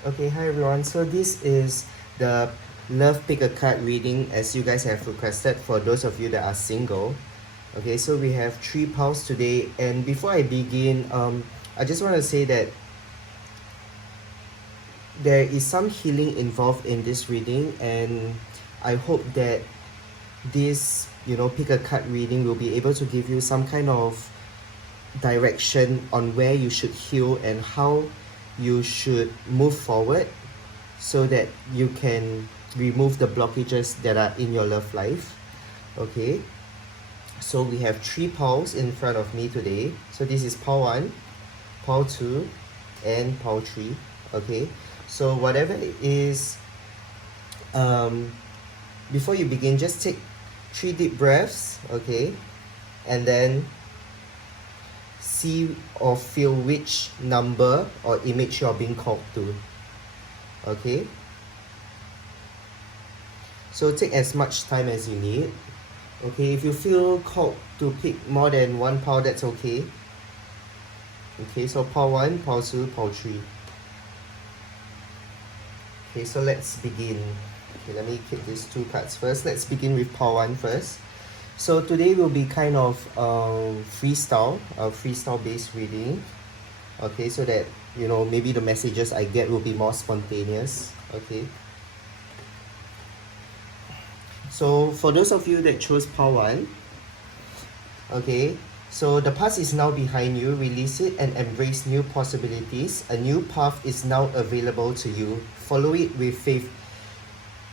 Okay, hi everyone. So this is the Love Pick a Card reading as you guys have requested for those of you that are single. Okay, so we have three piles today, and before I begin, I just want to say that there is some healing involved in this reading, and I hope that this pick a card reading will be able to give you some kind of direction on where you should heal and how you should move forward so that you can remove the blockages that are in your love life. Okay, so we have three piles in front of me today. So this is pile 1, pile 2, and pile 3. Okay, so whatever it is, um, before you begin, just take 3 deep breaths. Okay, and then see or feel which number or image you're being called to. Okay, so take as much time as you need. Okay, if you feel called to pick more than one pile, that's okay. Okay, so pile 1, pile 2, pile 3. Okay, so let's begin. Okay, let me keep these two cards first. Let's begin with pile 1 first. So today will be kind of freestyle based reading. Okay, so that maybe the messages I get will be more spontaneous. Okay, so for those of you that chose pile 1, okay, so the past is now behind you. Release it and embrace new possibilities. A new path is now available to you. Follow it with faith.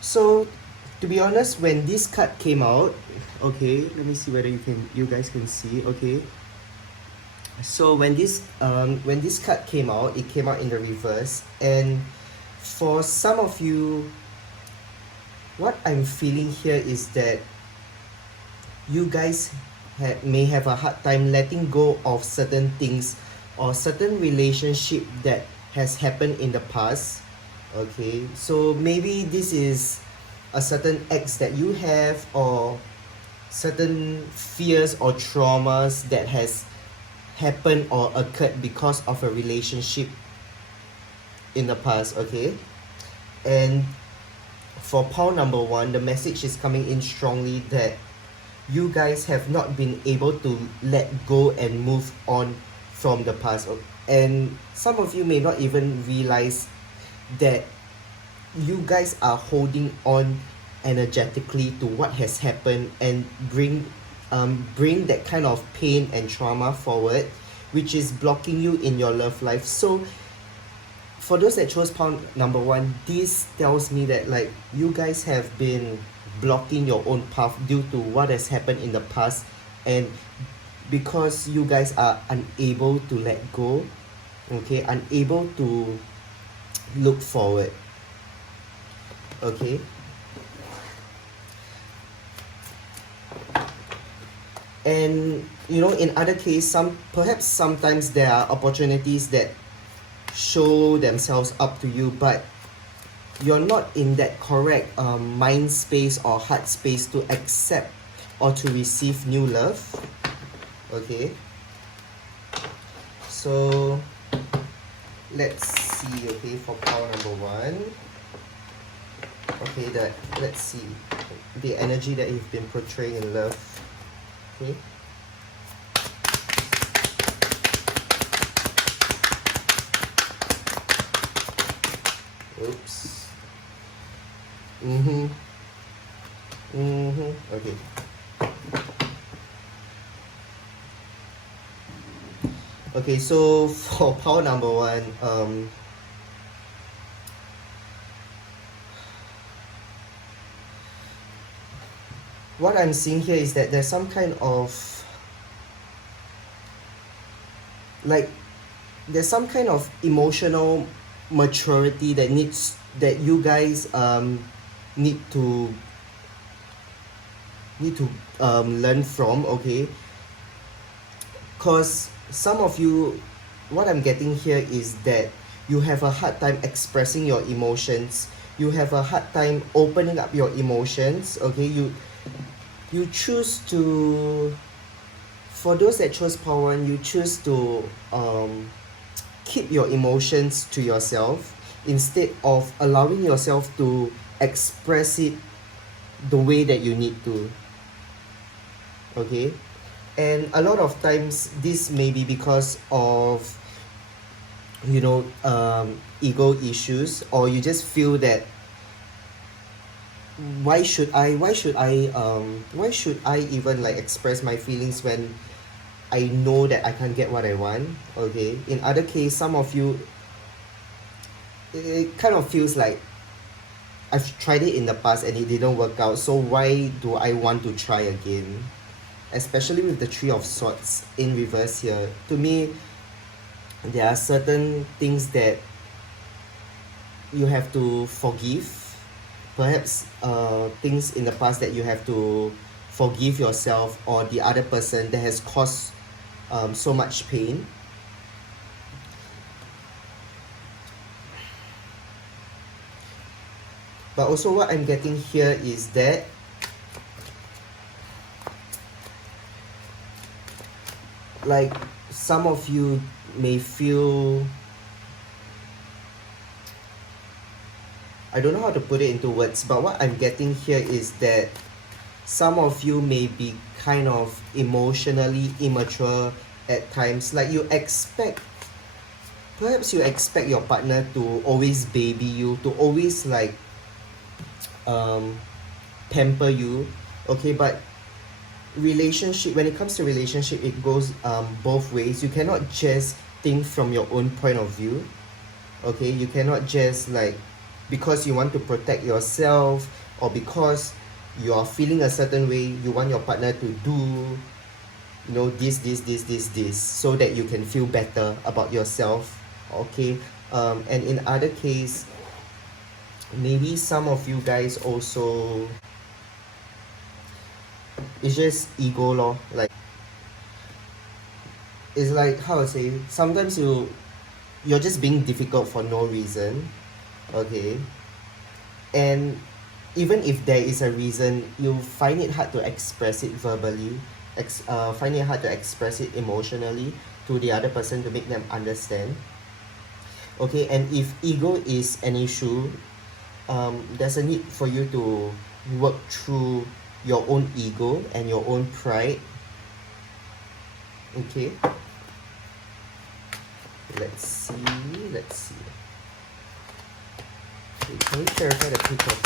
So to be honest, when this card came out, okay, let me see whether you guys can see. Okay, so when this card came out, it came out in the reverse, and for some of you, what I'm feeling here is that you guys may have a hard time letting go of certain things or certain relationship that has happened in the past. Okay, so maybe this is a certain ex that you have, or certain fears or traumas that has happened or occurred because of a relationship in the past. Okay, and for pile number 1, the message is coming in strongly that you guys have not been able to let go and move on from the past, and some of you may not even realize that you guys are holding on energetically to what has happened and bring that kind of pain and trauma forward, which is blocking you in your love life. So for those that chose pile number 1, this tells me that like you guys have been blocking your own path due to what has happened in the past, and because you guys are unable to let go, okay, unable to look forward. Okay, and in other case, perhaps sometimes there are opportunities that show themselves up to you, but you're not in that correct mind space or heart space to accept or to receive new love. Okay, so let's see. Okay, for pile number 1, okay, let's see the energy that you've been portraying in love. Okay, oops. Okay, okay, so for pile number 1, what I'm seeing here is that there's some kind of emotional maturity that you guys need to learn from. Okay, because some of you, what I'm getting here is that you have a hard time expressing your emotions, you have a hard time opening up your emotions. Okay, you choose to, for those that chose pile 1, you choose to keep your emotions to yourself instead of allowing yourself to express it the way that you need to. Okay, and a lot of times this may be because of, you know, ego issues, or you just feel that why should I even like express my feelings when I know that I can't get what I want. Okay, in other case, some of you, it kind of feels like I've tried it in the past and it didn't work out, so why do I want to try again? Especially with the Three of Swords in reverse here. To me, there are certain things that you have to forgive. Perhaps things in the past that you have to forgive yourself or the other person that has caused so much pain. But also what I'm getting here is that like some of you may feel, I don't know how to put it into words, but what I'm getting here is that some of you may be kind of emotionally immature at times. Like perhaps you expect your partner to always baby you, to always like pamper you. Okay, but relationship, when it comes to relationship, it goes both ways. You cannot just think from your own point of view. Okay, you cannot just like, because you want to protect yourself or because you are feeling a certain way, you want your partner to do, you know, this so that you can feel better about yourself. Okay, and in other case, maybe some of you guys also, it's just ego lor. Like, it's like, how to say, sometimes you're just being difficult for no reason. Okay, and even if there is a reason, you find it hard to express it verbally, find it hard to express it emotionally to the other person to make them understand. Okay, and if ego is an issue, there's a need for you to work through your own ego and your own pride. Okay, let's see. Okay, can we clarify the Page of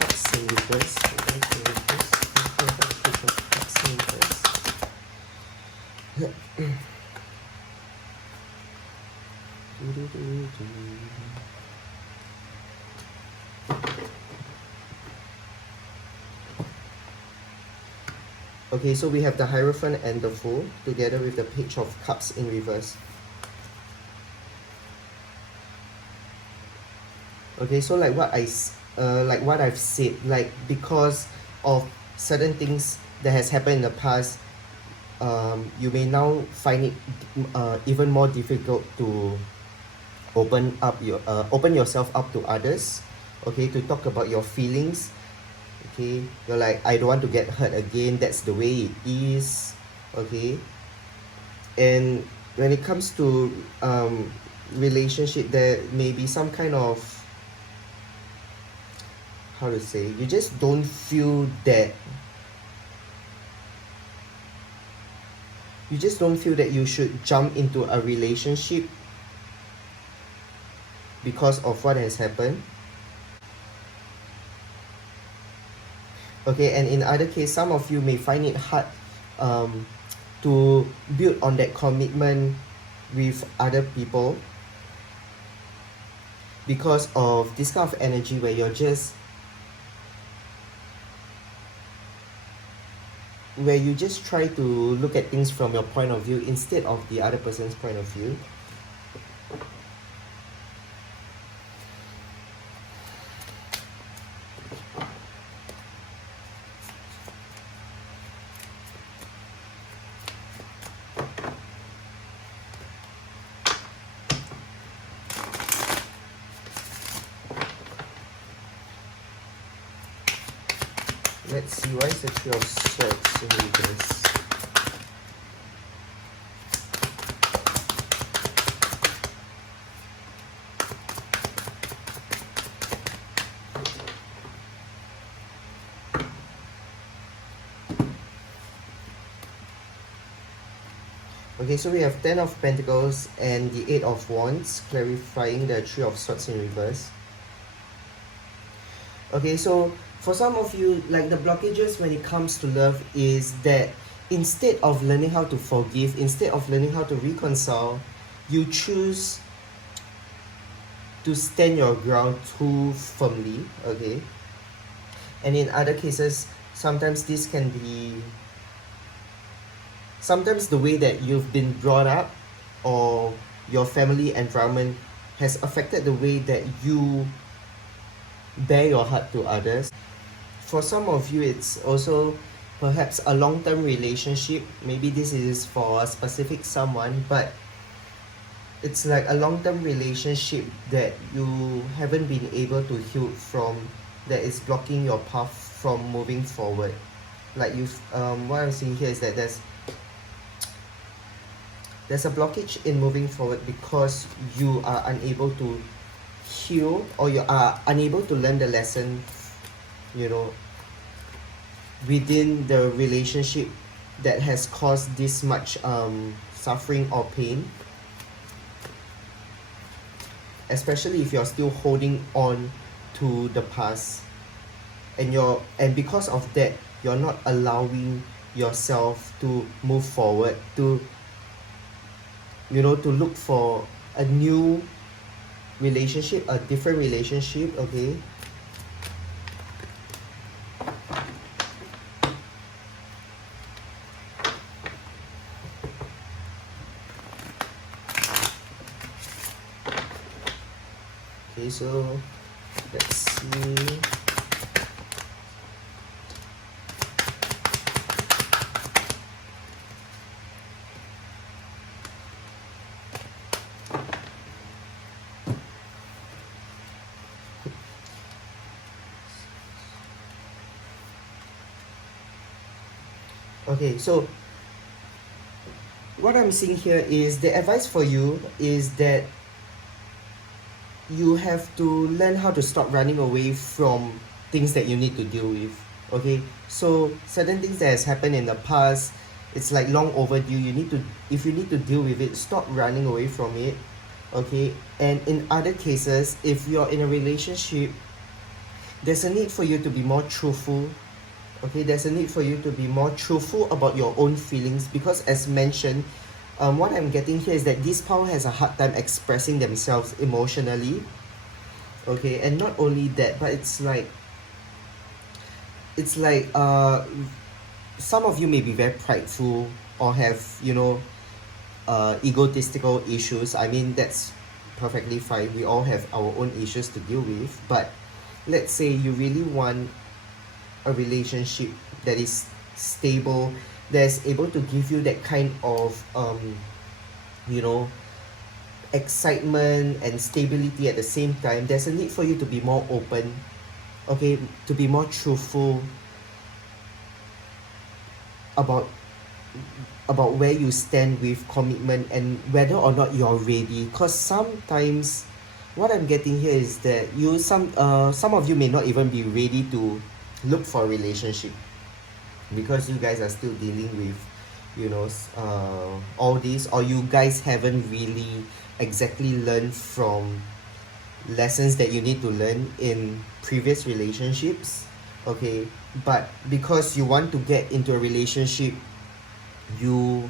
Cups in reverse? Can we clarify the Page of Cups in reverse? Okay, so we have the Hierophant and the Fool together with the Page of Cups in reverse. Okay, so like what I've said, like because of certain things that has happened in the past, you may now find it even more difficult to open yourself up to others. Okay, to talk about your feelings. Okay, you're like, I don't want to get hurt again, that's the way it is. Okay, and when it comes to relationship, there may be some kind of, how to say, you just don't feel that you should jump into a relationship because of what has happened. Okay, and in other case, some of you may find it hard to build on that commitment with other people because of this kind of energy where you're just, where you just try to look at things from your point of view instead of the other person's point of view. Let's see, why is the Three of Swords in reverse? Okay, so we have 10 of Pentacles and the 8 of Wands, clarifying the 3 of Swords in reverse. Okay, so for some of you, like the blockages when it comes to love is that instead of learning how to forgive, instead of learning how to reconcile, you choose to stand your ground too firmly, okay? And in other cases, sometimes this can be, sometimes the way that you've been brought up or your family environment has affected the way that you bear your heart to others. For some of you, it's also perhaps a long-term relationship. Maybe this is for a specific someone, but it's like a long-term relationship that you haven't been able to heal from, that is blocking your path from moving forward. Like what I'm seeing here is that there's a blockage in moving forward because you are unable to heal, or you are unable to learn the lesson, you know, within the relationship that has caused this much suffering or pain, especially if you're still holding on to the past, and because of that you're not allowing yourself to move forward, to to look for a new relationship, a different relationship. Okay, so let's see. Okay, so what I'm seeing here is the advice for you is that you have to learn how to stop running away from things that you need to deal with. Okay, so certain things that has happened in the past, it's like long overdue. If you need to deal with it, stop running away from it. Okay, and in other cases, if you're in a relationship, there's a need for you to be more truthful. Okay, there's a need for you to be more truthful about your own feelings, because as mentioned, what I'm getting here is that this power has a hard time expressing themselves emotionally. Okay, and not only that, but it's like some of you may be very prideful or have egotistical issues. I mean, that's perfectly fine. We all have our own issues to deal with. But let's say you really want a relationship that is stable, that's able to give you that kind of excitement and stability at the same time. There's a need for you to be more open, okay, to be more truthful about where you stand with commitment and whether or not you're ready. Because sometimes what I'm getting here is that some of you may not even be ready to look for a relationship, because you guys are still dealing with all this, or you guys haven't really exactly learned from lessons that you need to learn in previous relationships. Okay, but because you want to get into a relationship, you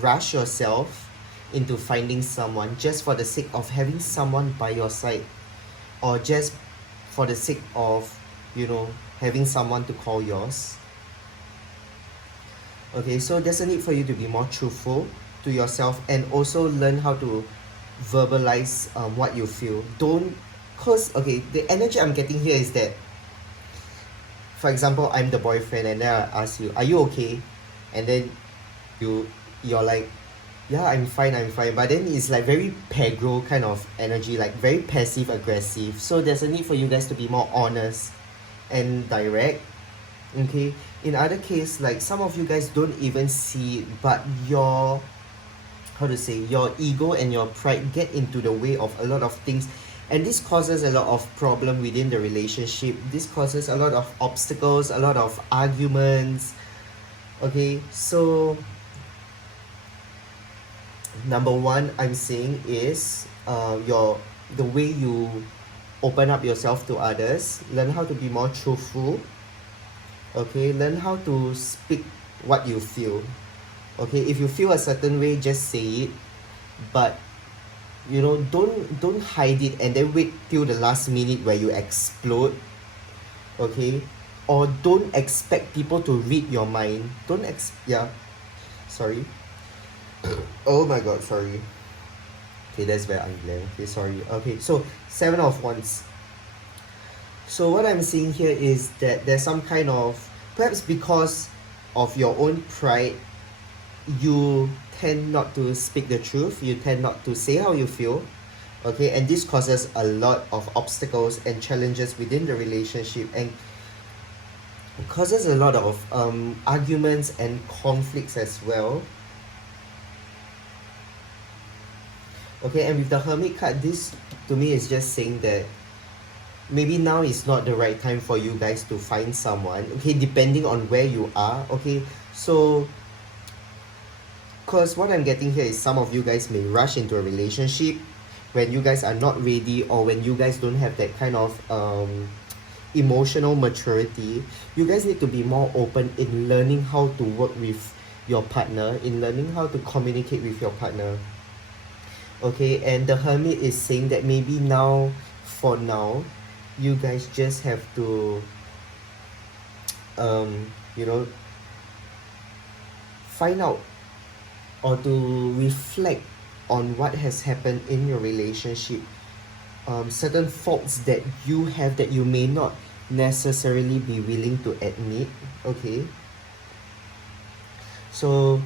rush yourself into finding someone just for the sake of having someone by your side, or just for the sake of having someone to call yours. Okay, so there's a need for you to be more truthful to yourself, and also learn how to verbalize what you feel. Okay, the energy I'm getting here is that, for example, I'm the boyfriend and then I ask you, are you okay? And then you're like, yeah, I'm fine, but then it's like very pegro kind of energy, like very passive aggressive. So there's a need for you guys to be more honest and direct. Okay, in other case, like some of you guys don't even see it, but your ego and your pride get into the way of a lot of things, and this causes a lot of problem within the relationship. This causes a lot of obstacles, a lot of arguments. Okay, so Number one I'm saying is the way you open up yourself to others. Learn how to be more truthful. Okay, learn how to speak what you feel. Okay, if you feel a certain way, just say it. But you know, don't hide it and then wait till the last minute where you explode. Okay, or don't expect people to read your mind. Yeah, sorry. Oh my god, sorry. Okay, that's very ugly. Okay, sorry. Okay, so 7 of Wands. So what I'm seeing here is that there's some kind of, perhaps because of your own pride, you tend not to speak the truth, you tend not to say how you feel. Okay, and this causes a lot of obstacles and challenges within the relationship, and causes a lot of arguments and conflicts as well. Okay, and with the Hermit card, this to me is just saying that maybe now is not the right time for you guys to find someone. Okay, depending on where you are. Okay, so because what I'm getting here is some of you guys may rush into a relationship when you guys are not ready, or when you guys don't have that kind of emotional maturity. You guys need to be more open in learning how to work with your partner, in learning how to communicate with your partner. Okay, and the Hermit is saying that maybe now, for now, you guys just have to you know, find out or to reflect on what has happened in your relationship. Certain faults that you have that you may not necessarily be willing to admit. Okay, so,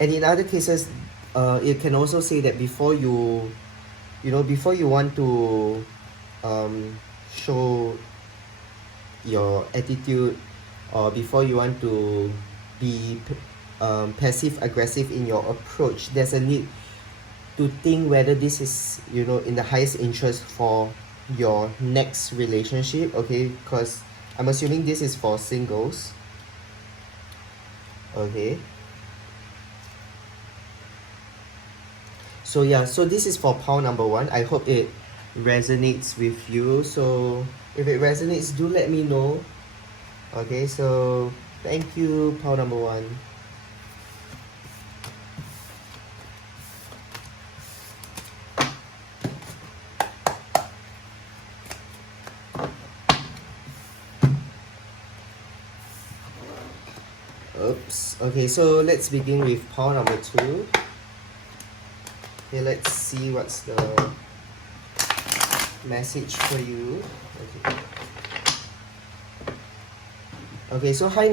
and in other cases, it can also say that before you before you want to show your attitude, or before you want to be passive aggressive in your approach, there's a need to think whether this is, you know, in the highest interest for your next relationship. Okay, because I'm assuming this is for singles. Okay, so yeah, so this is for pile number one. I hope it resonates with you. So if it resonates, do let me know. Okay, so thank you, pile number one. Oops. Okay, so let's begin with pile number two. Okay, let's see what's the message for you. Okay. Okay, so hi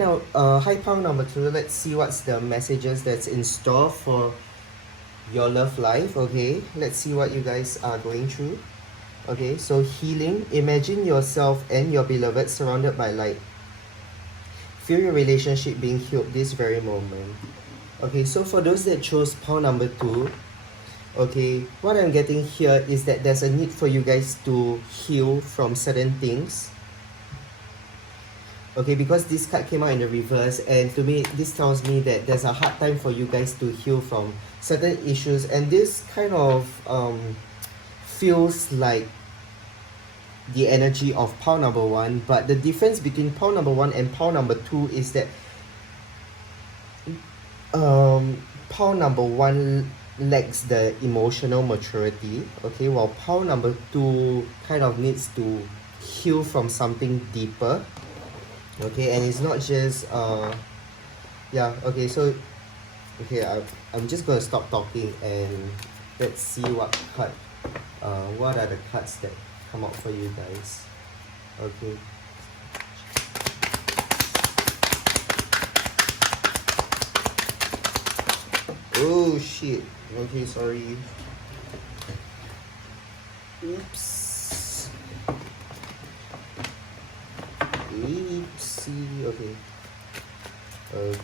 pile number two. Let's see what's the messages that's in store for your love life. Okay, let's see what you guys are going through. Okay, so healing. Imagine yourself and your beloved surrounded by light. Feel your relationship being healed this very moment. Okay, so for those that chose pile number two, okay, what I'm getting here is that there's a need for you guys to heal from certain things. Okay, because this card came out in the reverse, and to me this tells me that there's a hard time for you guys to heal from certain issues, and this kind of feels like the energy of pile number one. But the difference between pile number one and pile number two is that pile number one lacks the emotional maturity. Okay, while pile number two kind of needs to heal from something deeper. Okay, and it's not just yeah. Okay, so okay, I'm just gonna stop talking and let's see what are the cards that come out for you guys. Okay, oh shit. Okay, sorry. Oops. Oopsie. Okay. Okay.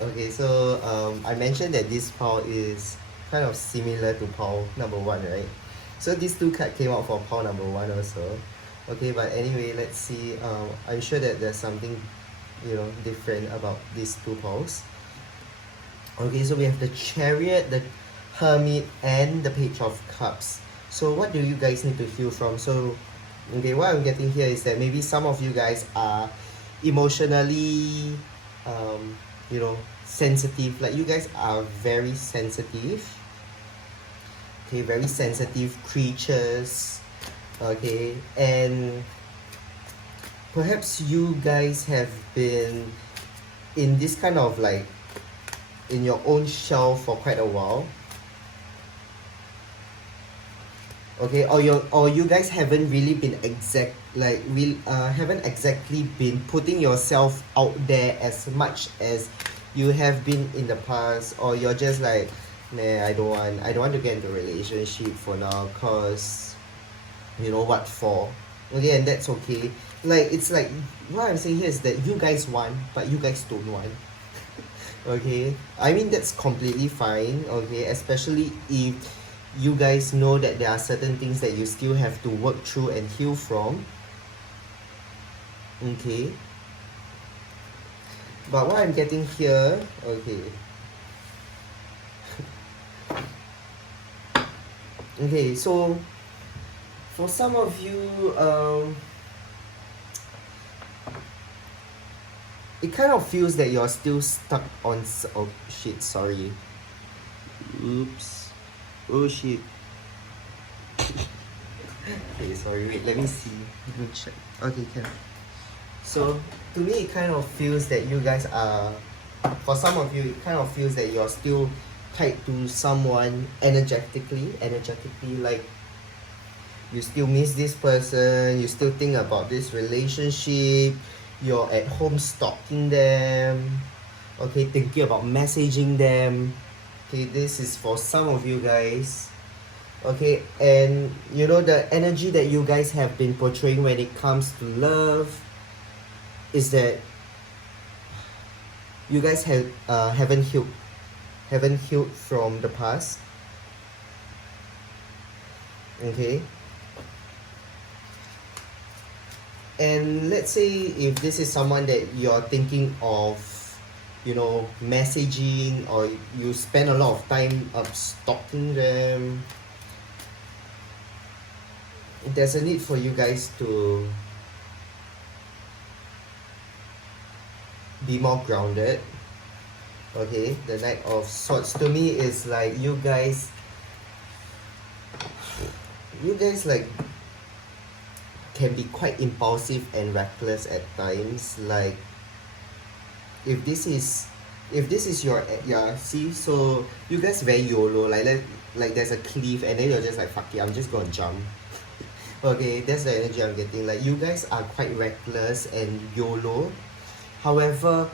Okay, so I mentioned that this pile is kind of similar to pile number one, right? So these two cards came out for pile number one also. Okay, but anyway, let's see. I'm sure that there's something, different about these two piles. Okay, so we have the Chariot, the Hermit, and the Page of Cups. So what do you guys need to heal from? So, okay, what I'm getting here is that maybe some of you guys are emotionally, sensitive. Like you guys are very sensitive. Okay, very sensitive creatures. Okay, and perhaps you guys have been in this kind of like in your own shell for quite a while. Okay, or you guys haven't really been haven't exactly been putting yourself out there as much as you have been in the past, or you're just like, nah, I don't want to get into a relationship for now, cause you know what for. Okay, and that's okay. Like it's like what I'm saying here is that you guys want, but you guys don't want. Okay, I mean that's completely fine. Okay, especially if you guys know that there are certain things that you still have to work through and heal from. Okay, but what I'm getting here, okay, okay, so for some of you, it kind of feels that you're still stuck on oh shit, sorry, oops, oh shit. Okay, sorry, wait, let me see, let me check. Okay, can. So to me it kind of feels that you guys are, for some of you it kind of feels that you're still tied to someone energetically, like you still miss this person, you still think about this relationship, you're at home stalking them, okay, thinking about messaging them. Okay, this is for some of you guys. Okay, and you know the energy that you guys have been portraying when it comes to love is that you guys haven't healed from the past. Okay, and let's say if this is someone that you're thinking of, messaging, or you spend a lot of time stalking them, there's a need for you guys to be more grounded. Okay, the Knight of Swords to me is like you guys like can be quite impulsive and reckless at times. Like if this is your, yeah, see, so you guys very YOLO, like there's a cliff and then you're just like, fuck it, I'm just gonna jump. Okay, that's the energy I'm getting. Like you guys are quite reckless and YOLO. However,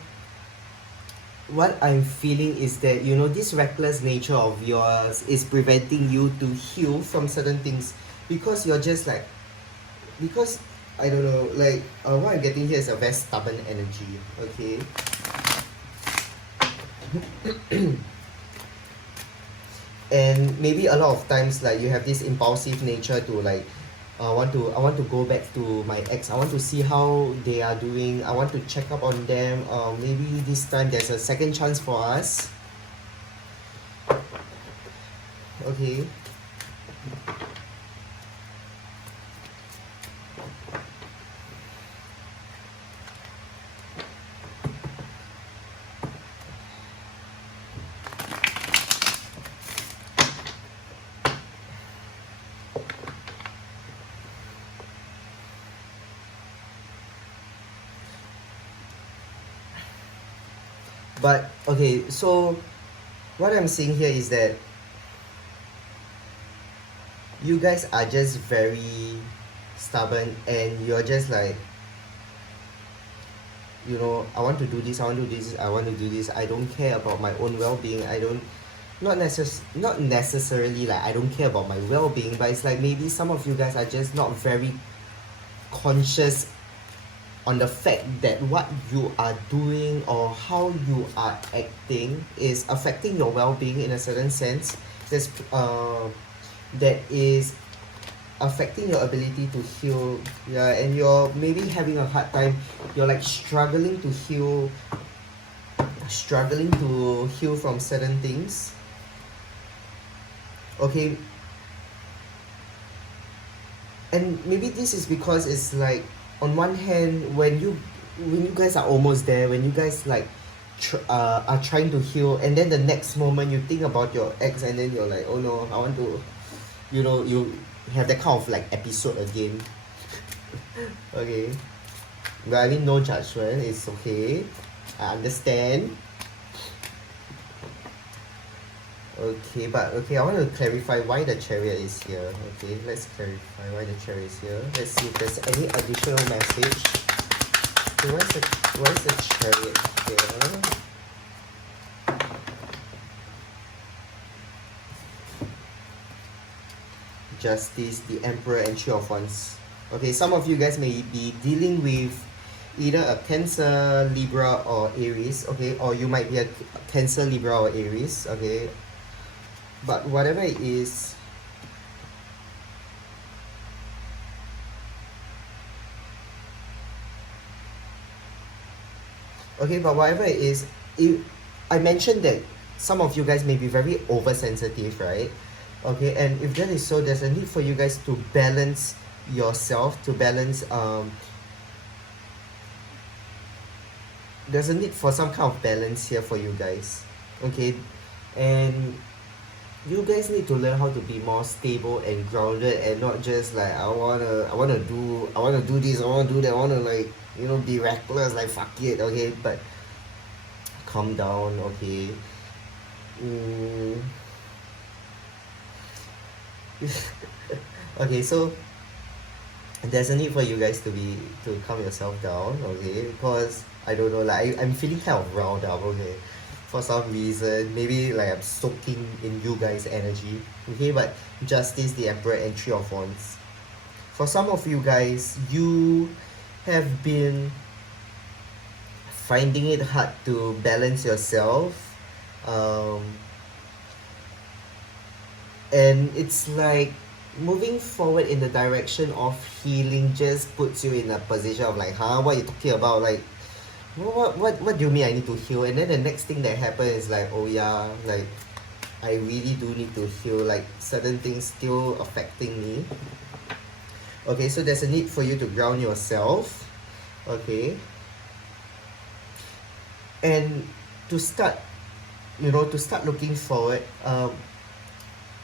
what I'm feeling is that this reckless nature of yours is preventing you to heal from certain things, because you're just like, because I don't know, like what I'm getting here is a very stubborn energy. Okay. And maybe a lot of times like you have this impulsive nature to like, I want to go back to my ex. I want to see how they are doing. I want to check up on them. Maybe this time there's a second chance for us. Okay. But okay, so what I'm seeing here is that you guys are just very stubborn, and you're just like, you know, I want to do this, I want to do this, I want to do this. I don't care about my own well-being. I don't, not necessarily like I don't care about my well-being, but it's like maybe some of you guys are just not very conscious on the fact that what you are doing or how you are acting is affecting your well-being in a certain sense. There's that is affecting your ability to heal. Yeah, and you're maybe having a hard time. You're like struggling to heal from certain things. Okay, and maybe this is because it's like on one hand, when you guys are almost there, when you guys like are trying to heal, and then the next moment you think about your ex, and then you're like, oh no, I want to, you know, you have that kind of like episode again. Okay, but I mean, no judgment, it's okay, I understand. Okay, but okay, I want to clarify why the chariot is here. Okay, let's clarify why the chariot is here. Let's see if there's any additional message. Okay, why is the chariot here? Justice, the Emperor, and Three of Wands. Okay, some of you guys may be dealing with either a Cancer, Libra, or Aries. Okay, or you might be a Cancer, Libra, or Aries. Okay, but whatever it is, okay, but whatever it is, I mentioned that some of you guys may be very oversensitive, right? Okay, and if that is so, there's a need for you guys to balance yourself, to balance there's a need for some kind of balance here for you guys. Okay, and you guys need to learn how to be more stable and grounded, and not just like I wanna do this, I wanna do that, I wanna, like, you know, be reckless, like fuck it. Okay, but calm down. Okay. Okay, so there's a need for you guys to calm yourself down. Okay, because I don't know, like I'm feeling kind of riled up. Okay, for some reason, maybe like I'm soaking in you guys' energy. Okay, but Justice, the Emperor, and Three of Wands. For some of you guys, you have been finding it hard to balance yourself, and it's like moving forward in the direction of healing just puts you in a position of like, huh, what are you talking about? Like, what do you mean I need to heal? And then the next thing that happens is like, oh yeah, like I really do need to heal, like certain things still affecting me. Okay, so there's a need for you to ground yourself. Okay, and to start looking forward,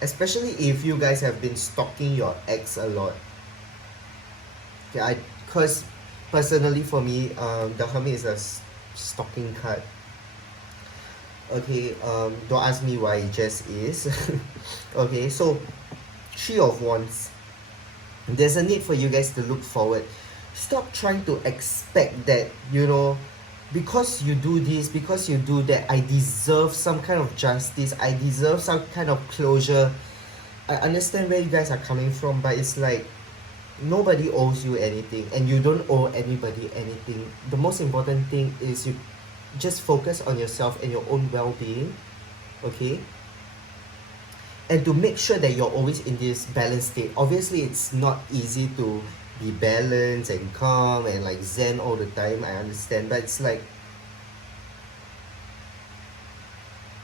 especially if you guys have been stalking your ex a lot. Okay, because personally for me, the Hermit is a stalking card. Okay, don't ask me why, it just is. Okay, so Three of Wands. There's a need for you guys to look forward. Stop trying to expect that, you know, because you do this, because you do that, I deserve some kind of justice, I deserve some kind of closure. I understand where you guys are coming from, but it's like nobody owes you anything, and you don't owe anybody anything. The most important thing is you just focus on yourself and your own well-being. Okay, and to make sure that you're always in this balanced state. Obviously it's not easy to be balanced and calm and like zen all the time, I understand, but it's like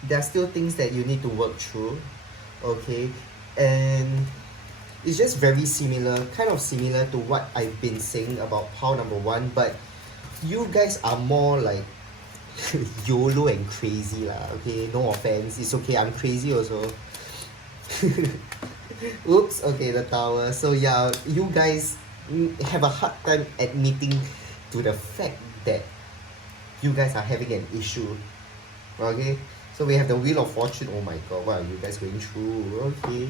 there are still things that you need to work through. Okay, and it's just very kind of similar to what I've been saying about pile number one, but you guys are more like YOLO and crazy lah. Okay, no offense, it's okay, I'm crazy also. Oops, okay, the Tower. So yeah, you guys have a hard time admitting to the fact that you guys are having an issue. Okay, so we have the Wheel of Fortune. Oh my god, what are you guys going through? Okay,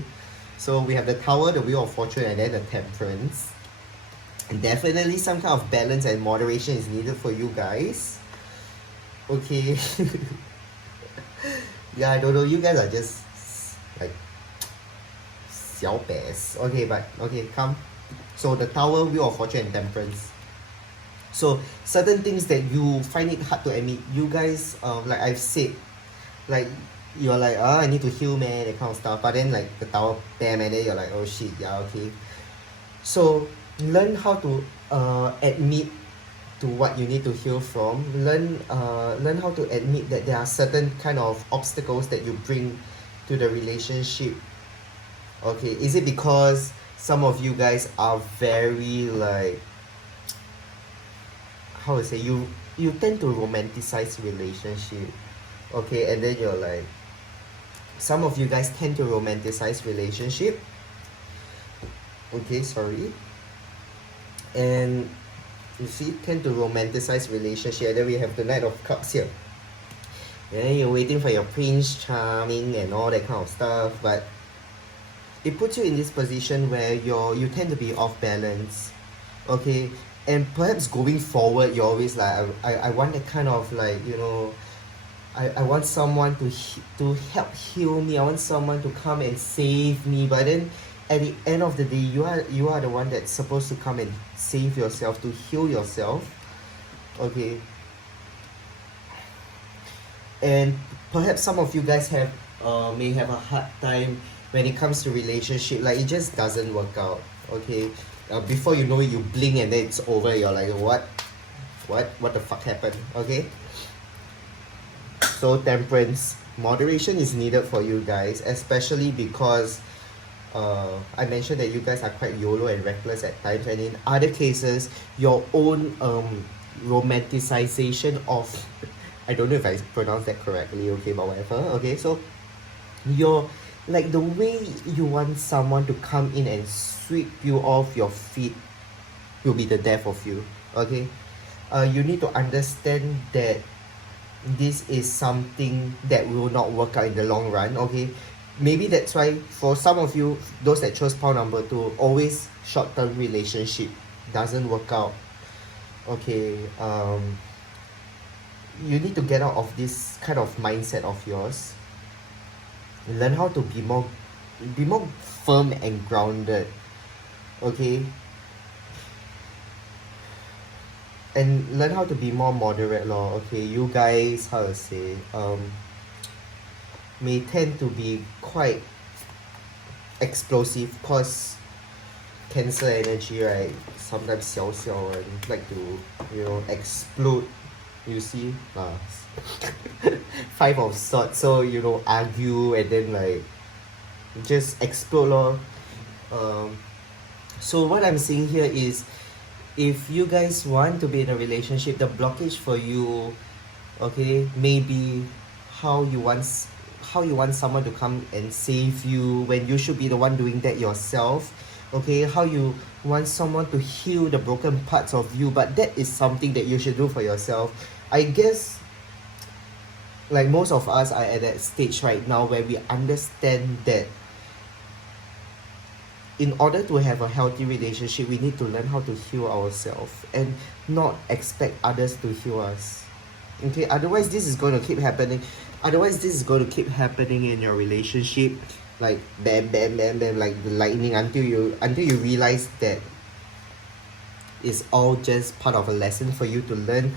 so we have the Tower, the Wheel of Fortune, and then the Temperance. Definitely some kind of balance and moderation is needed for you guys. Okay. Yeah, I don't know. You guys are just like 小 bears. Okay, but okay, come. So the Tower, Wheel of Fortune, and Temperance. So certain things that you find it hard to admit, you guys, like I've said, like you're like, I need to heal, man, that kind of stuff. But then like the Tower, bam, and then you're like, oh shit, yeah, okay. So learn how to admit to what you need to heal from. Learn how to admit that there are certain kind of obstacles that you bring to the relationship. Okay, is it because some of you guys are very like, how to say, you tend to romanticize relationship. Okay, and then you're like, some of you guys tend to romanticize relationship. Okay, sorry. And you see, tend to romanticize relationship, and then we have the Knight of Cups here. And then you're waiting for your Prince Charming and all that kind of stuff, but it puts you in this position where you tend to be off balance. Okay, and perhaps going forward you're always like, I want that kind of like, I want someone to help heal me. I want someone to come and save me. But then at the end of the day, you are the one that's supposed to come and save yourself, to heal yourself. Okay. And perhaps some of you guys may have a hard time when it comes to relationship. Like it just doesn't work out. Okay. Before you know it, you blink and then it's over. You're like, what the fuck happened? Okay. So Temperance, moderation is needed for you guys, especially because I mentioned that you guys are quite YOLO and reckless at times, and in other cases, your own romanticization of, I don't know if I pronounced that correctly, okay, but whatever, okay, so your, like the way you want someone to come in and sweep you off your feet will be the death of you, okay. You need to understand that this is something that will not work out in the long run, okay. Maybe that's why for some of you, those that chose pile number 2, always short-term relationship doesn't work out, okay. You need to get out of this kind of mindset of yours. Learn how to be more firm and grounded, okay. And learn how to be more moderate lor, okay. You guys, how to say, may tend to be quite explosive, cause Cancer energy, right, sometimes 小小 and like to, explode, you see. 5 of Swords, so argue and then like just explode lor. So what I'm saying here is, if you guys want to be in a relationship, the blockage for you, okay, maybe how you want someone to come and save you when you should be the one doing that yourself, okay. How you want someone to heal the broken parts of you, but that is something that you should do for yourself. I guess like most of us are at that stage right now where we understand that in order to have a healthy relationship, we need to learn how to heal ourselves and not expect others to heal us, okay. Otherwise this is going to keep happening in your relationship, like bam bam bam bam, like the lightning, until you realize that it's all just part of a lesson for you to learn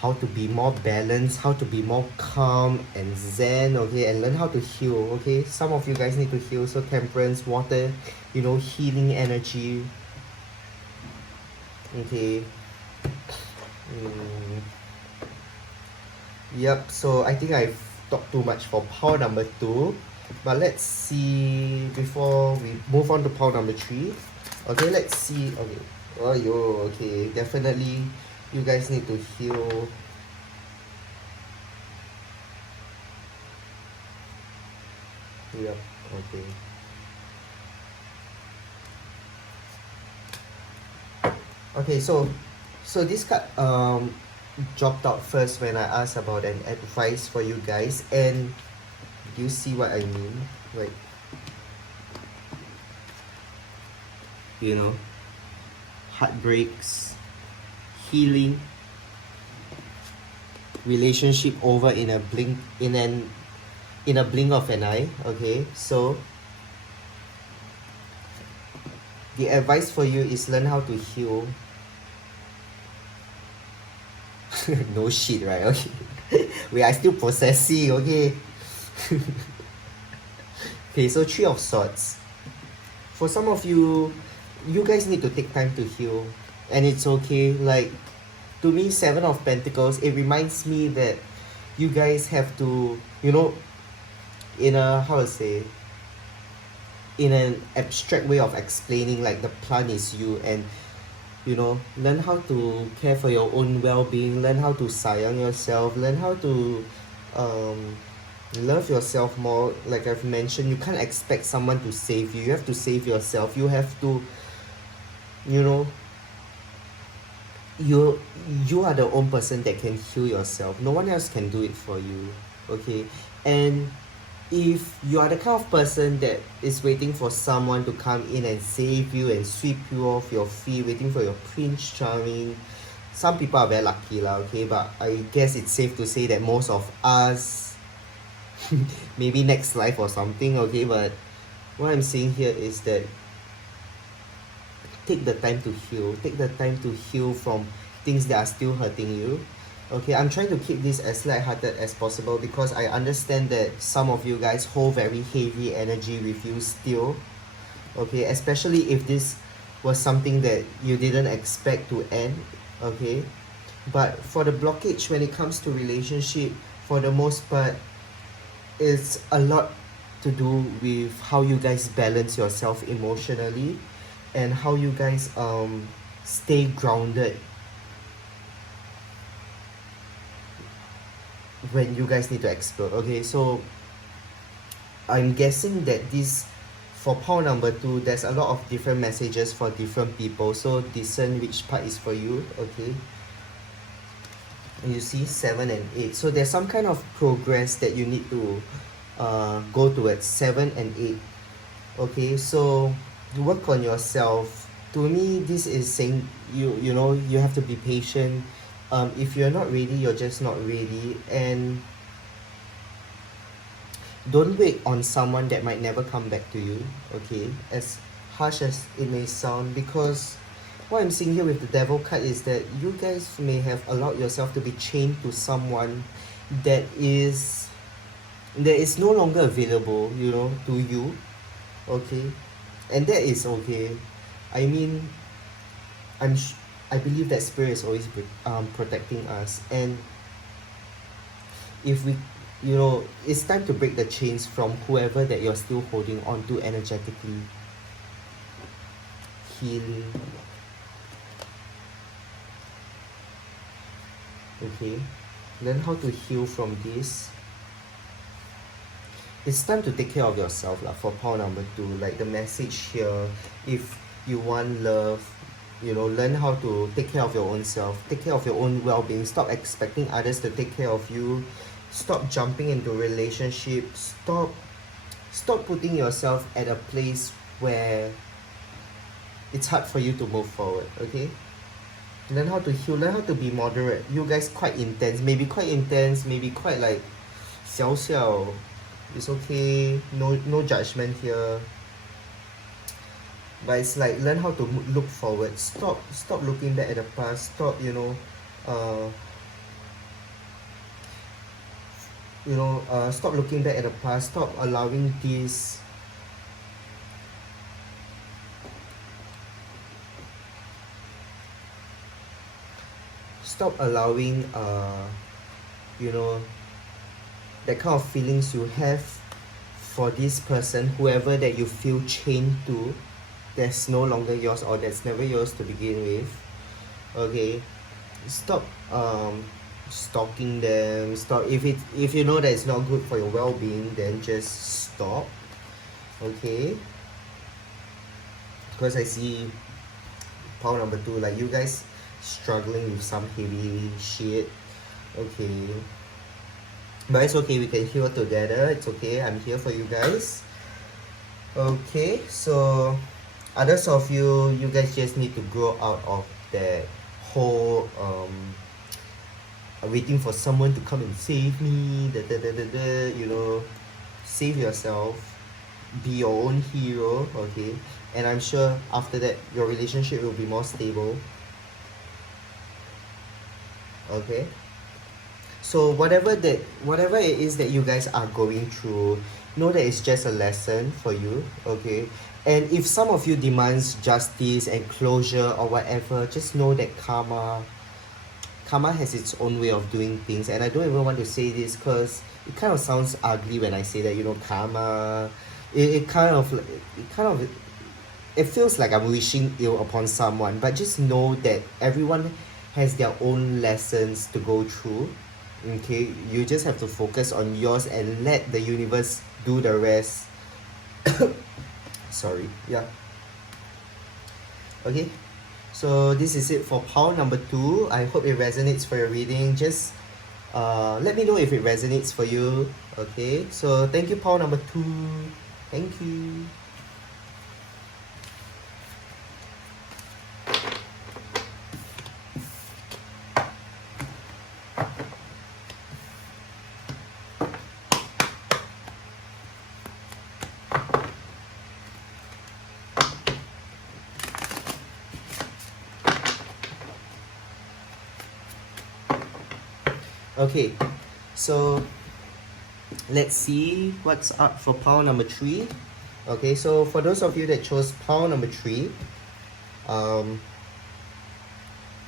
how to be more balanced, how to be more calm and zen, okay, and learn how to heal, okay. Some of you guys need to heal, so Temperance, water, healing energy, okay. Yep, so I think I've talked too much for pile number 2, but let's see, before we move on to pile number 3, okay, let's see, okay, oh yo, okay, definitely you guys need to heal. Yep, okay. Okay, so this card dropped out first when I asked about an advice for you guys, and do you see what I mean? Like, heartbreaks, healing, relationship over in a blink of an eye. Okay, so the advice for you is learn how to heal. No shit, right? Okay. We are still processing, okay? Okay, so Three of Swords. For some of you, you guys need to take time to heal. And it's okay. Like, to me, Seven of Pentacles, it reminds me that you guys have to, you know, in a, how to say, in an abstract way of explaining, like the plant is you, and you know, learn how to care for your own well-being, learn how to sayang yourself, learn how to um, love yourself more. Like I've mentioned, you can't expect someone to save you. You have to save yourself. You have to, you know, you are the own person that can heal yourself. No one else can do it for you. Okay? And if you are the kind of person that is waiting for someone to come in and save you and sweep you off your feet, waiting for your Prince Charming, some people are very lucky lah, okay? But I guess it's safe to say that most of us, maybe next life or something, okay? But what I'm saying here is that take the time to heal. Take the time to heal from things that are still hurting you. Okay, I'm trying to keep this as lighthearted as possible because I understand that some of you guys hold very heavy energy with you still. Okay, especially if this was something that you didn't expect to end. Okay, but for the blockage when it comes to relationship, for the most part, it's a lot to do with how you guys balance yourself emotionally and how you guys stay grounded when you guys need to explode. Okay, so I'm guessing that this, for pile number 2, there's a lot of different messages for different people, so discern which part is for you. Okay, and you see 7 and 8, so there's some kind of progress that you need to go towards. 7 and 8. Okay, so work on yourself. To me, this is saying you know, you have to be patient. If you're not ready, you're just not ready, and don't wait on someone that might never come back to you. Okay, as harsh as it may sound, because what I'm seeing here with the Devil card is that you guys may have allowed yourself to be chained to someone that is no longer available, you know, to you. Okay, and that is okay. I mean, I believe that spirit is always protecting us, and if we, you know, it's time to break the chains from whoever that you're still holding on to energetically. Healing. Okay, learn how to heal from this. It's time to take care of yourself lah, for pile number 2. Like the message here, if you want love, you know, learn how to take care of your own self, take care of your own well-being. Stop expecting others to take care of you. Stop jumping into relationships. Stop putting yourself at a place where it's hard for you to move forward. Okay, learn how to heal, learn how to be moderate. You guys quite intense, maybe quite like 小小. It's okay, no judgment here, but it's like learn how to look forward. Stop looking back at the past. Stop, you know, stop looking back at the past. Stop allowing this you know, that kind of feelings you have for this person, whoever that you feel chained to, that's no longer yours, or that's never yours to begin with. Okay, stop stalking them. Stop, if you know that it's not good for your well-being, then just stop. Okay, because I see pile number 2, like you guys struggling with some heavy shit. Okay, but it's okay, we can heal together. It's okay, I'm here for you guys. Okay, so Others of you, you guys just need to grow out of that whole waiting for someone to come and save me, you know, save yourself, be your own hero, okay? And I'm sure after that your relationship will be more stable, okay? So whatever it is that you guys are going through, know that it's just a lesson for you, okay? And if some of you demands justice and closure or whatever, just know that karma has its own way of doing things. And I don't even want to say this because it kind of sounds ugly when I say that, you know, karma. It kind of it feels like I'm wishing ill upon someone, but just know that everyone has their own lessons to go through. Okay, you just have to focus on yours and let the universe do the rest. Sorry, yeah. Okay, so this is it for pile number 2. I hope it resonates for your reading. Just let me know if it resonates for you. Okay, so thank you, pile number 2. Thank you. Okay, so let's see what's up for pile number 3. Okay, so for those of you that chose pile number 3,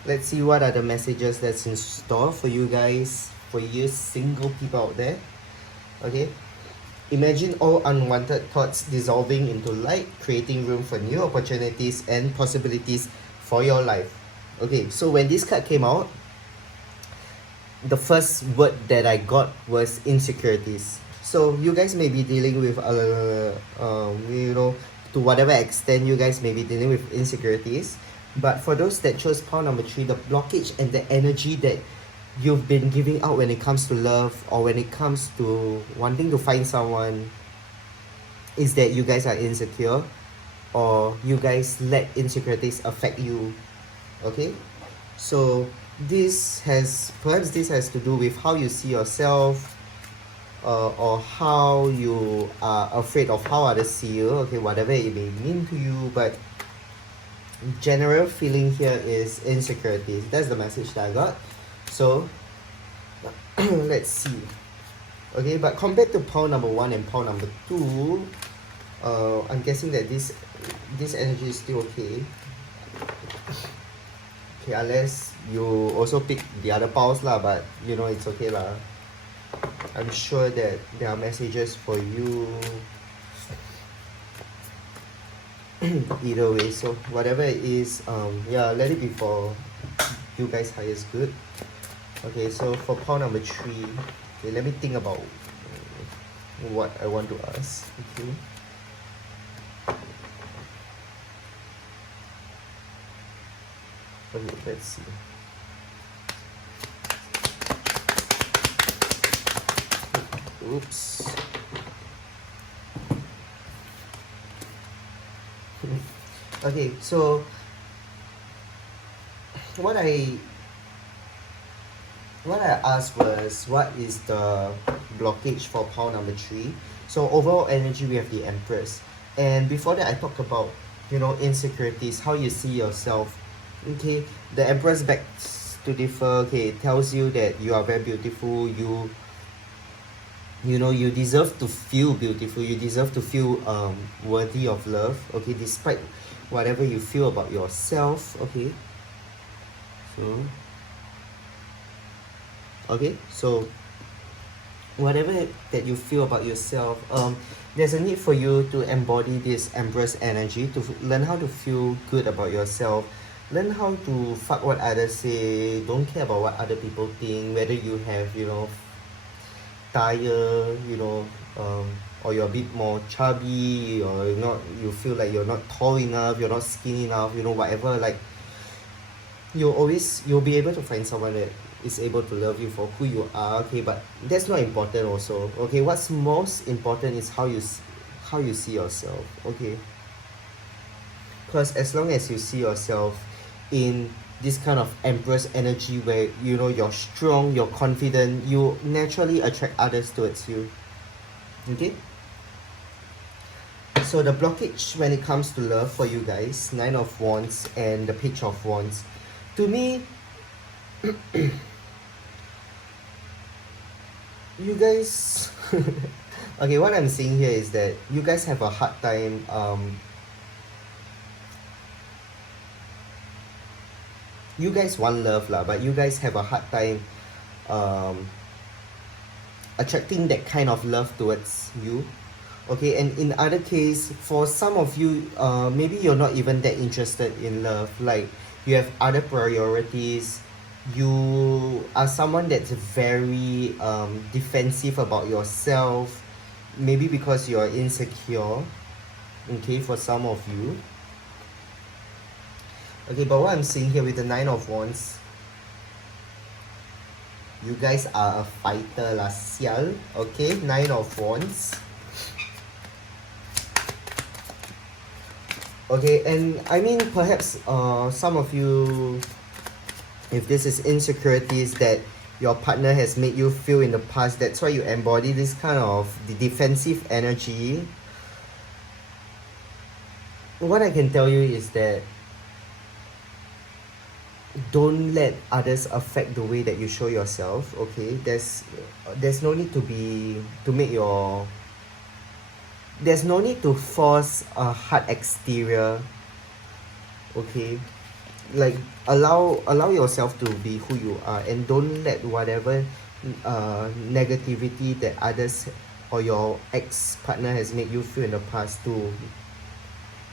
let's see what are the messages that's in store for you guys, for you single people out there. Okay, imagine all unwanted thoughts dissolving into light, creating room for new opportunities and possibilities for your life. Okay, so when this card came out, the first word that I got was insecurities. So you guys may be dealing with you know, to whatever extent you guys may be dealing with insecurities. But for those that chose pile number 3, the blockage and the energy that you've been giving out when it comes to love or when it comes to wanting to find someone is that you guys are insecure, or you guys let insecurities affect you. Okay, so this has to do with how you see yourself, or how you are afraid of how others see you. Okay, whatever it may mean to you, but general feeling here is insecurities. That's the message that I got. So let's see. Okay, but compared to pile number 1 and pile number 2, I'm guessing that this energy is still okay. Okay, unless you also pick the other piles lah, but you know, it's okay lah. I'm sure that there are messages for you either way. So whatever it is, yeah, let it be for you guys' highest good. Okay, so for pile number 3, okay, let me think about what I want to ask. Okay. Okay, let's see. Oops. Okay, so what I asked was, what is the blockage for pile number 3? So overall energy, we have the Empress, and before that I talked about, you know, insecurities, how you see yourself. Okay, the Empress begs to differ. Okay, it tells you that you are very beautiful. You know, you deserve to feel beautiful. You deserve to feel worthy of love. Okay, despite whatever you feel about yourself. Okay, so whatever that you feel about yourself, there's a need for you to embody this Empress energy, to learn how to feel good about yourself. Learn how to fuck what others say. Don't care about what other people think, whether you have, you know, tire, you know, or you're a bit more chubby, or you're not, you feel like you're not tall enough, you're not skinny enough, you know, whatever. Like, you'll be able to find someone that is able to love you for who you are. Okay, but that's not important also. Okay, what's most important is how you see yourself. Okay, Because as long as you see yourself in this kind of empress energy where you know you're strong, you're confident, you naturally attract others towards you. Okay, so the blockage when it comes to love for you guys, 9 of Wands and the Page of Wands, to me, you guys okay, what I'm seeing here is that you guys have a hard time you guys want love lah, but you guys have a hard time um attracting that kind of love towards you. Okay, and in other case, for some of you, maybe you're not even that interested in love, like you have other priorities, you are someone that's very defensive about yourself, maybe because you're insecure. Okay, for some of you. Okay, but what I'm seeing here with the 9 of Wands, you guys are a fighter lah, sial. Okay, 9 of Wands. Okay, and I mean perhaps some of you, if this is insecurities that your partner has made you feel in the past, that's why you embody this kind of the defensive energy. What I can tell you is that don't let others affect the way that you show yourself. Okay, there's no need to make your there's no need to force a hard exterior. Okay, like allow yourself to be who you are, and don't let whatever negativity that others or your ex-partner has made you feel in the past to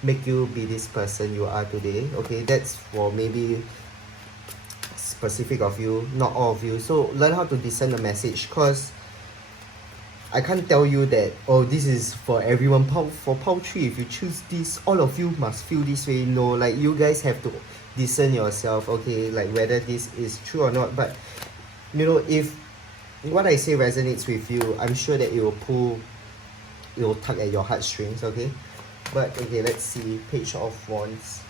make you be this person you are today. Okay, that's for maybe specific of you, not all of you. So learn how to discern the message, because I can't tell you that, oh, this is for everyone. For Pao 3, if you choose this, all of you must feel this way. No, like you guys have to discern yourself, okay, like whether this is true or not. But you know, if what I say resonates with you, I'm sure that it will tug at your heartstrings. Okay, but okay, let's see. Page of Wands.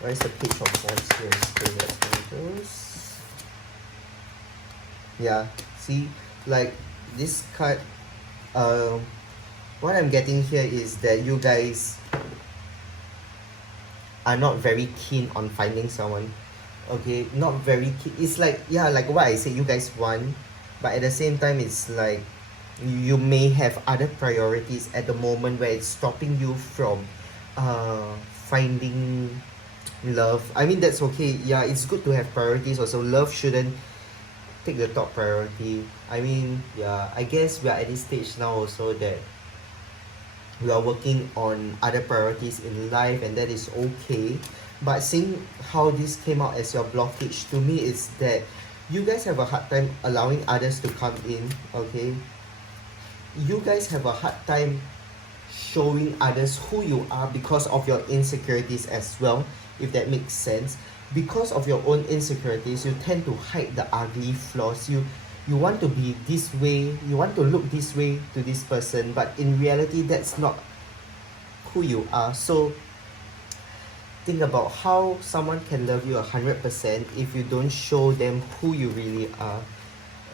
Where is the Page of Wands here? Yeah, see, like this card, what I'm getting here is that you guys are not very keen on finding someone. Okay, not very keen. It's like, yeah, like what I said, you guys want, but at the same time, it's like you may have other priorities at the moment where it's stopping you from finding love. I mean, that's okay. Yeah, it's good to have priorities also. Love shouldn't take the top priority. I mean, yeah, I guess we are at this stage now also that we are working on other priorities in life, and that is okay. But seeing how this came out as your blockage, to me is that you guys have a hard time allowing others to come in. Okay, you guys have a hard time showing others who you are because of your insecurities as well, if that makes sense. Because of your own insecurities, you tend to hide the ugly flaws. You want to be this way, you want to look this way to this person, but in reality that's not who you are. So think about how someone can love you 100% if you don't show them who you really are.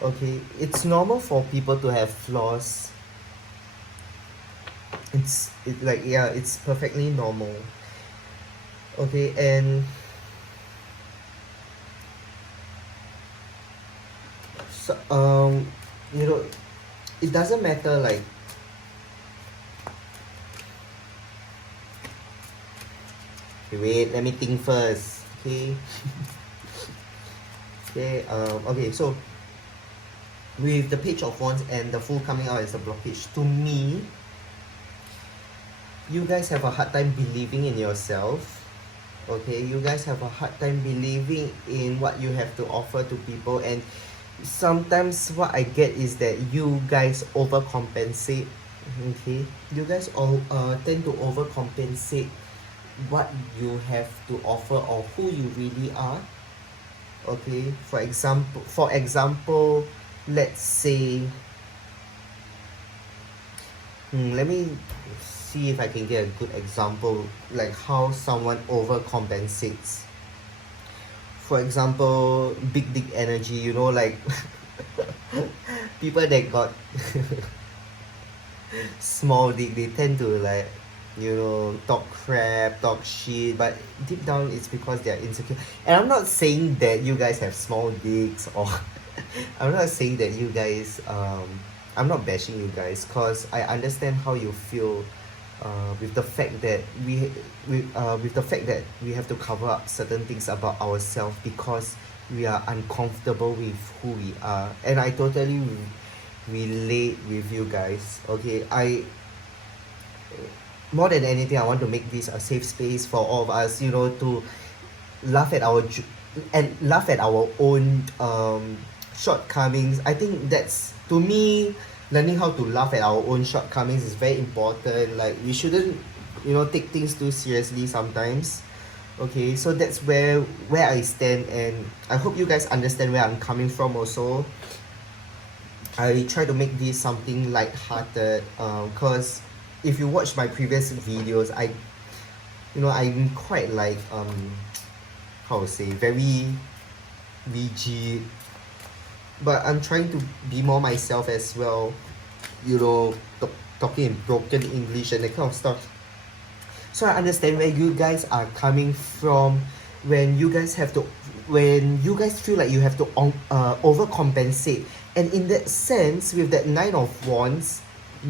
Okay, it's normal for people to have flaws. It's like, yeah, it's perfectly normal. Okay, and so, you know, it doesn't matter, like, wait, let me think first. Okay. Okay, okay, so with the Page of Wands and the Fool coming out as a blockage, to me, you guys have a hard time believing in yourself. Okay, you guys have a hard time believing in what you have to offer to people, and sometimes what I get is that you guys overcompensate. Okay, you guys all tend to overcompensate what you have to offer or who you really are. Okay, for example, let's say let me see if I can get a good example, like how someone overcompensates. For example, big dick energy, you know, like people that got small dick, they tend to like, you know, talk crap, talk shit, but deep down it's because they're insecure. And I'm not saying that you guys have small dicks, or I'm not saying that you guys I'm not bashing you guys, cause I understand how you feel with the fact that with the fact that we have to cover up certain things about ourselves because we are uncomfortable with who we are, and I totally relate with you guys. Okay, I more than anything I want to make this a safe space for all of us, you know, to laugh at our own shortcomings. I think that's, to me, learning how to laugh at our own shortcomings is very important. Like, we shouldn't, you know, take things too seriously sometimes. Okay, so that's where I stand, and I hope you guys understand where I'm coming from also. I try to make this something light-hearted, cause if you watch my previous videos, I'm quite like how to say, very rigid, but I'm trying to be more myself as well, you know, talking in broken English and that kind of stuff. So I understand where you guys are coming from when you guys feel like you have to overcompensate. And in that sense, with that Nine of Wands,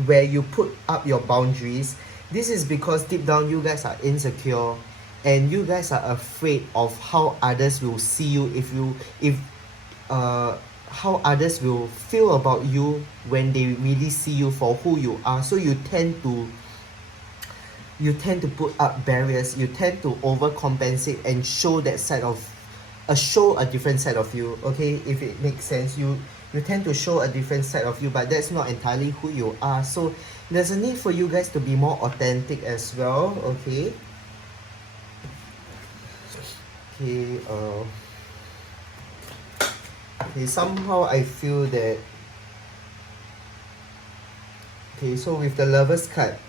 where you put up your boundaries, this is because deep down you guys are insecure, and you guys are afraid of how others will see you, if how others will feel about you when they really see you for who you are. So you tend to put up barriers, you tend to overcompensate and show a different side of you. Okay, if it makes sense, you tend to show a different side of you, but that's not entirely who you are. So there's a need for you guys to be more authentic as well. Okay, somehow I feel that, so with the Lovers card,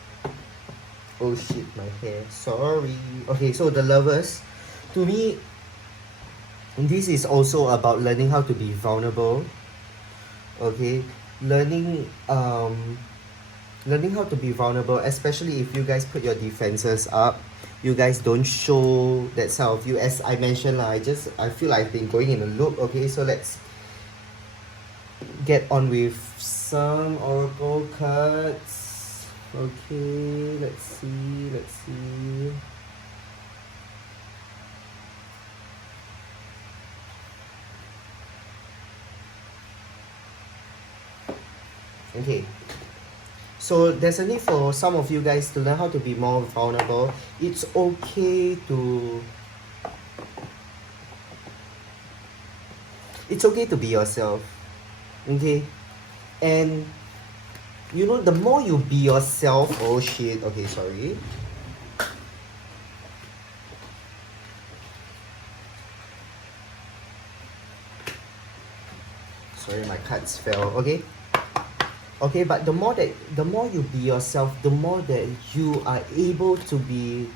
oh shit, my hair, sorry. Okay, so the Lovers, to me, this is also about learning how to be vulnerable. Okay, learning how to be vulnerable, especially if you guys put your defenses up. You guys don't show that side of you. As I mentioned, I feel like I've been going in a loop. Okay, so let's get on with some oracle cards. Okay, let's see. Okay, so there's a need for some of you guys to learn how to be more vulnerable. It's okay to be yourself. Okay, and you know, the more you be yourself, oh shit, okay, sorry. Sorry, my cards fell. Okay, but the more you be yourself, the more that you are able to be,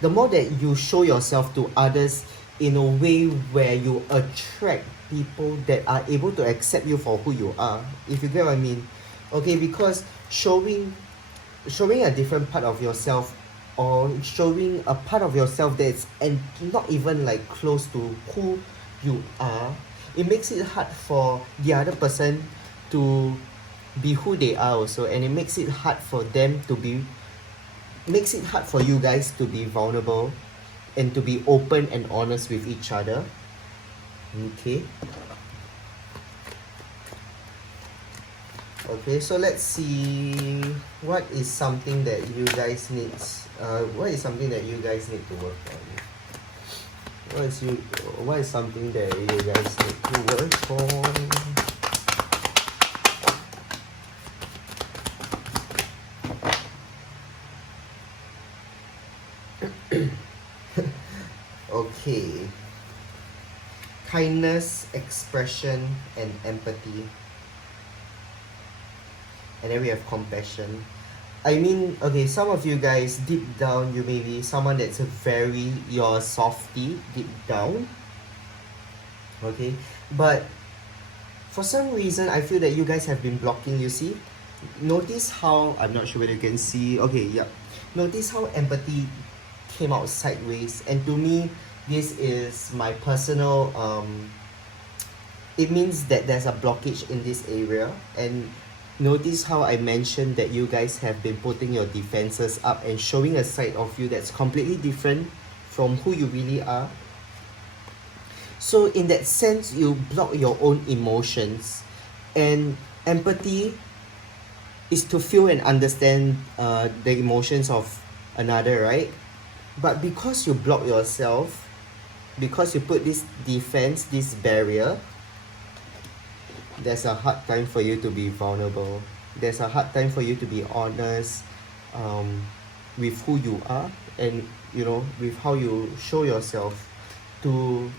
the more that you show yourself to others in a way where you attract people that are able to accept you for who you are, if you get what I mean. Okay, because showing a different part of yourself, or showing a part of yourself that's and not even like close to who you are, it makes it hard for the other person to be who they are also, and it makes it hard for you guys to be vulnerable and to be open and honest with each other. Okay, so let's see what is something that you guys need to work on. What is something that you guys need to work on? Okay, kindness, expression, and empathy, and then we have compassion. I mean, okay, some of you guys deep down, you may be someone that's a very your softy deep down, okay, but for some reason I feel that you guys have been blocking. You see, notice how, I'm not sure whether you can see. Okay, yeah, notice how empathy came out sideways, and to me, this is my personal it means that there's a blockage in this area. And notice how I mentioned that you guys have been putting your defenses up and showing a side of you that's completely different from who you really are. So in that sense, you block your own emotions. And empathy is to feel and understand the emotions of another, right? But because you block yourself, because you put this defense, this barrier, there's a hard time for you to be vulnerable. There's a hard time for you to be honest um, with who you are, and with how you show yourself to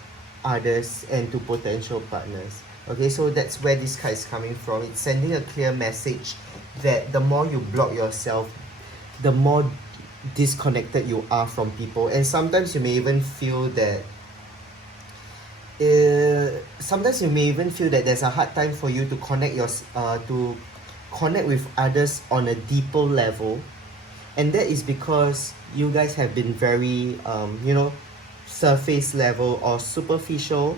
others and to potential partners. Okay, so that's where this card is coming from. It's sending a clear message that the more you block yourself, the more disconnected you are from people. And sometimes you may even feel that sometimes you may even feel that there's a hard time for you to connect with others on a deeper level. And that is because you guys have been very surface level or superficial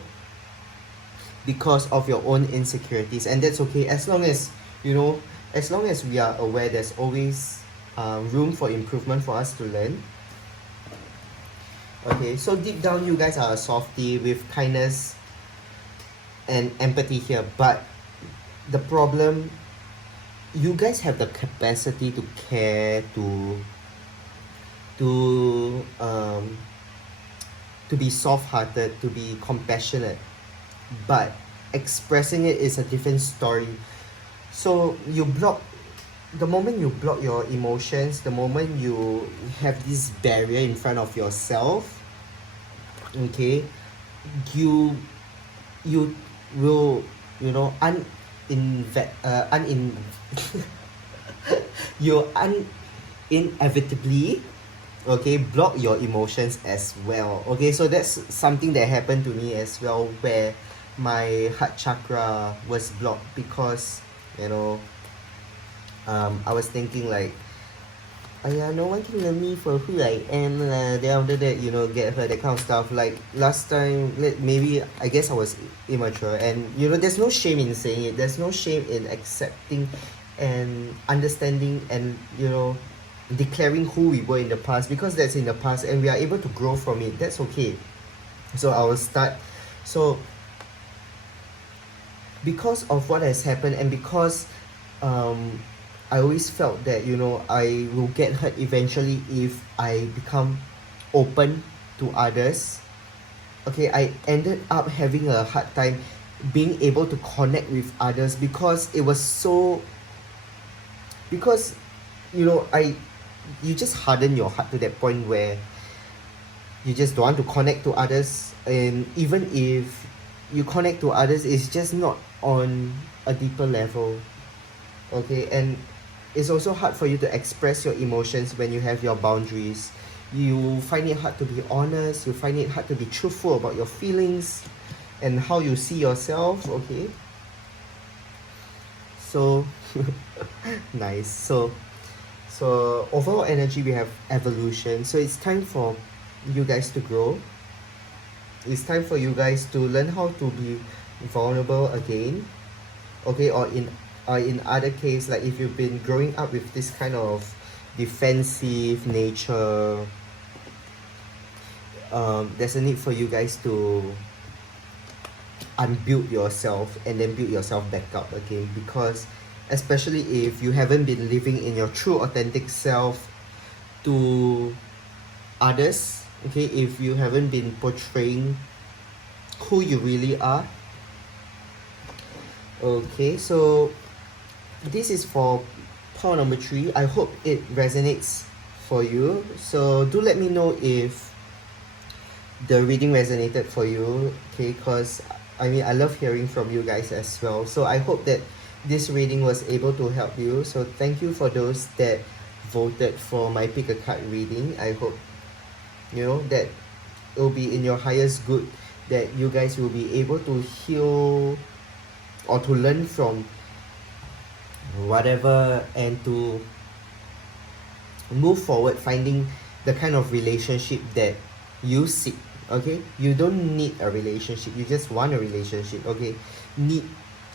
because of your own insecurities. And that's okay, as long as we are aware, there's always room for improvement for us to learn. Okay, so deep down you guys are a softie with kindness and empathy here, but the problem, you guys have the capacity to care, to be soft-hearted, to be compassionate, but expressing it is a different story. So the moment you block your emotions, the moment you have this barrier in front of yourself, okay, you will you inevitably, okay, block your emotions as well. Okay, so that's something that happened to me as well, where my heart chakra was blocked because I was thinking like, oh yeah, no one can love me for who I am, then after that, get hurt, that kind of stuff. Like last time, maybe I guess I was immature, and there's no shame in saying it, there's no shame in accepting and understanding and declaring who we were in the past, because that's in the past and we are able to grow from it. That's okay. So I will start. So because of what has happened, and because I always felt that I will get hurt eventually if I become open to others. Okay, I ended up having a hard time being able to connect with others, because it was so, because you just harden your heart to that point where you just don't want to connect to others. And even if you connect to others, it's just not on a deeper level. Okay, and it's also hard for you to express your emotions when you have your boundaries. You find it hard to be honest, you find it hard to be truthful about your feelings and how you see yourself. Okay, so nice. So overall energy, we have evolution. So it's time for you guys to grow. It's time for you guys to learn how to be vulnerable again. Okay, or in other case, like if you've been growing up with this kind of defensive nature, there's a need for you guys to unbuild yourself and then build yourself back up again. Because especially if you haven't been living in your true authentic self to others, okay, if you haven't been portraying who you really are. Okay, so this is for pile number 3. I hope it resonates for you. So do let me know if the reading resonated for you, okay, because I love hearing from you guys as well. So I hope that this reading was able to help you. So thank you for those that voted for my pick a card reading. I hope, you know, that it will be in your highest good, that you guys will be able to heal or to learn from whatever and to move forward, finding the kind of relationship that you seek. Okay, you don't need a relationship, you just want a relationship. Okay, need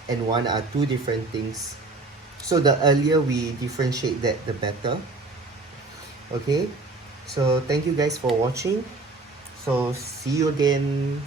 and want are two different things, so the earlier we differentiate that, the better. Okay, so thank you guys for watching, so see you again.